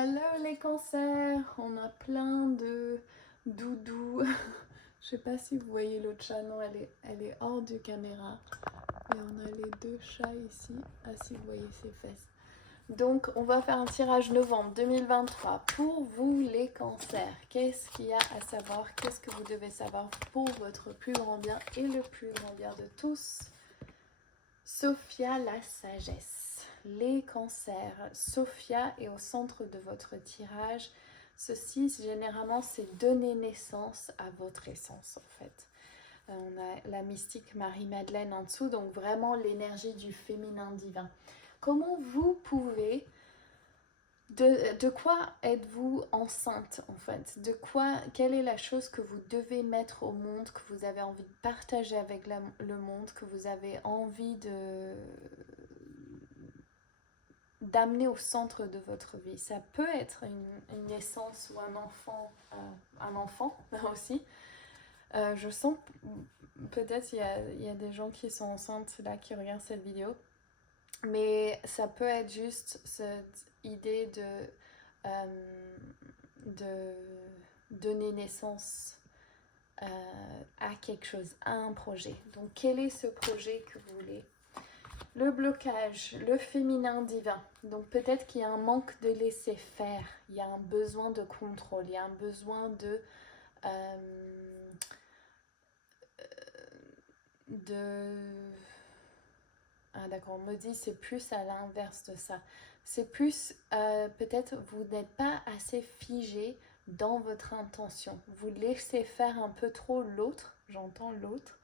Hello les cancers, on a plein de doudous. Je sais pas si vous voyez l'autre chat, non, elle est hors de caméra. Et on a les deux chats ici. Ah si, vous voyez ses fesses. Donc on va faire un tirage novembre 2023 pour vous les cancers. Qu'est-ce qu'il y a à savoir? Qu'est-ce que vous devez savoir pour votre plus grand bien et le plus grand bien de tous? Sophia la sagesse. Les cancers. Sophia est au centre de votre tirage. Ceci, généralement, c'est donner naissance à votre essence, en fait. On a la mystique Marie-Madeleine en dessous, donc vraiment l'énergie du féminin divin. Comment vous pouvez... De quoi êtes-vous enceinte, en fait? De quoi, quelle est la chose que vous devez mettre au monde, que vous avez envie de partager avec le monde, que vous avez envie d'amener au centre de votre vie? Ça peut être une naissance ou un enfant aussi. Je sens, peut-être il y a des gens qui sont enceintes là, qui regardent cette vidéo. Mais ça peut être juste cette idée de donner naissance à quelque chose, à un projet. Donc quel est ce projet que vous voulez? Le blocage, le féminin divin. Donc peut-être qu'il y a un manque de laisser faire, il y a un besoin de contrôle, il y a un besoin de ah d'accord, on me dit c'est plus à l'inverse de ça. C'est plus, peut-être vous n'êtes pas assez figé dans votre intention. Vous laissez faire un peu trop l'autre, j'entends l'autre,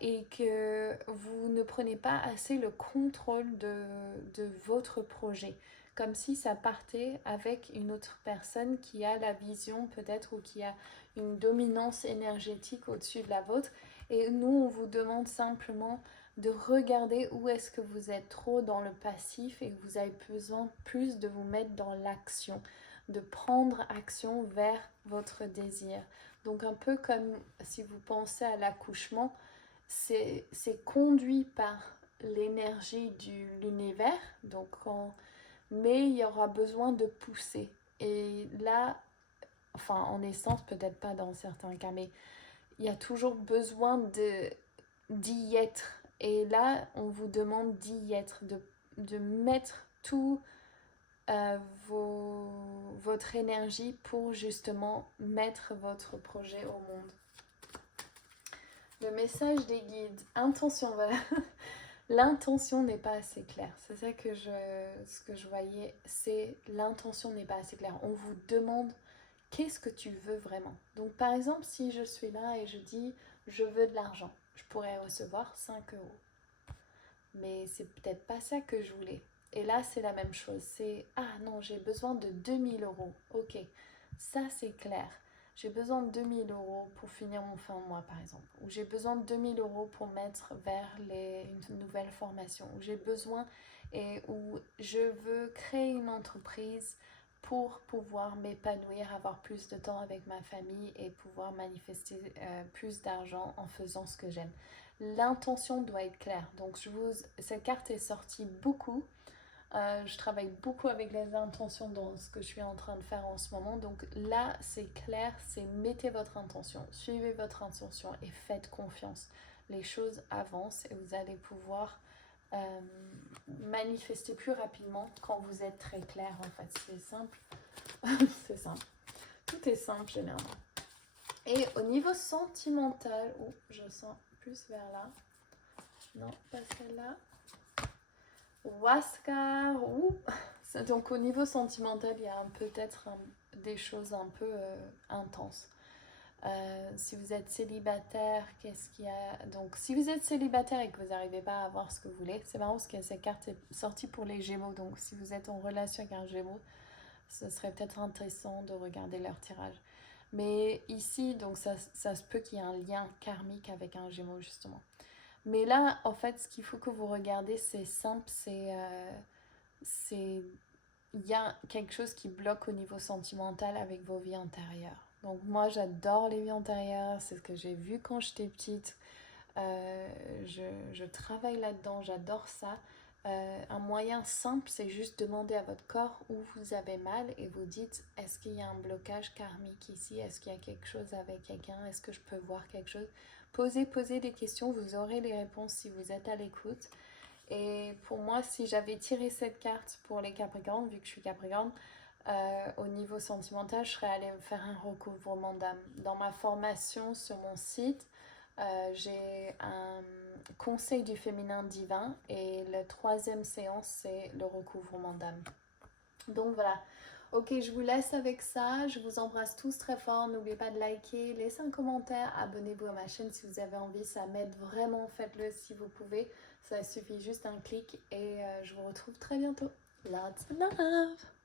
et que vous ne prenez pas assez le contrôle de votre projet. Comme si ça partait avec une autre personne qui a la vision peut-être ou qui a une dominance énergétique au-dessus de la vôtre. Et nous, on vous demande simplement de regarder où est-ce que vous êtes trop dans le passif et que vous avez besoin plus de vous mettre dans l'action, de prendre action vers votre désir. Donc un peu comme si vous pensez à l'accouchement, c'est conduit par l'énergie de l'univers, donc mais il y aura besoin de pousser. Et là, enfin en essence, peut-être pas dans certains cas, mais il y a toujours besoin d'y être. Et là, on vous demande d'y être, de mettre tout votre énergie pour justement mettre votre projet au monde. Le message des guides, intention, voilà. L'intention n'est pas assez claire. C'est ça ce que je voyais, c'est l'intention n'est pas assez claire. On vous demande qu'est-ce que tu veux vraiment. Donc par exemple, si je suis là et je dis je veux de l'argent, je pourrais recevoir 5 euros. Mais c'est peut-être pas ça que je voulais. Et là, c'est la même chose. C'est ah non, j'ai besoin de 2000 euros. Ok, ça c'est clair. J'ai besoin de 2000 euros pour finir mon fin de mois, par exemple. Ou j'ai besoin de 2000 euros pour mettre vers une nouvelle formation. Ou j'ai besoin ou je veux créer une entreprise pour pouvoir m'épanouir, avoir plus de temps avec ma famille et pouvoir manifester plus d'argent en faisant ce que j'aime. L'intention doit être claire. Donc cette carte est sortie beaucoup. Je travaille beaucoup avec les intentions dans ce que je suis en train de faire en ce moment. Donc là, c'est clair, c'est mettez votre intention, suivez votre intention et faites confiance. Les choses avancent et vous allez pouvoir manifester plus rapidement quand vous êtes très clair. En fait, c'est simple. C'est simple. Tout est simple généralement. Et au niveau sentimental, je sens plus vers là. Non, pas celle-là. Huascar. Donc au niveau sentimental, il y a peut-être des choses un peu intenses. Si vous êtes célibataire, qu'est-ce qu'il y a? Donc si vous êtes célibataire et que vous n'arrivez pas à avoir ce que vous voulez, c'est marrant parce que cette carte est sortie pour les Gémeaux. Donc si vous êtes en relation avec un Gémeaux, ce serait peut-être intéressant de regarder leur tirage. Mais ici, donc ça se peut qu'il y ait un lien karmique avec un Gémeaux justement. Mais là, en fait, ce qu'il faut que vous regardez, c'est simple, il y a quelque chose qui bloque au niveau sentimental avec vos vies antérieures. Donc moi, j'adore les vies antérieures, c'est ce que j'ai vu quand j'étais petite. Je travaille là-dedans, j'adore ça. Un moyen simple, c'est juste demander à votre corps où vous avez mal et vous dites, est-ce qu'il y a un blocage karmique ici? Est-ce qu'il y a quelque chose avec quelqu'un? Est-ce que je peux voir quelque chose? Posez des questions, vous aurez les réponses si vous êtes à l'écoute. Et pour moi, si j'avais tiré cette carte pour les Capricornes, vu que je suis Capricorne, au niveau sentimental, je serais allée me faire un recouvrement d'âme. Dans ma formation sur mon site, j'ai un conseil du féminin divin et la 3e séance, c'est le recouvrement d'âme. Donc voilà. Ok, je vous laisse avec ça. Je vous embrasse tous très fort. N'oubliez pas de liker, laissez un commentaire, abonnez-vous à ma chaîne si vous avez envie. Ça m'aide vraiment. Faites-le si vous pouvez. Ça suffit juste un clic et je vous retrouve très bientôt. Lots of love!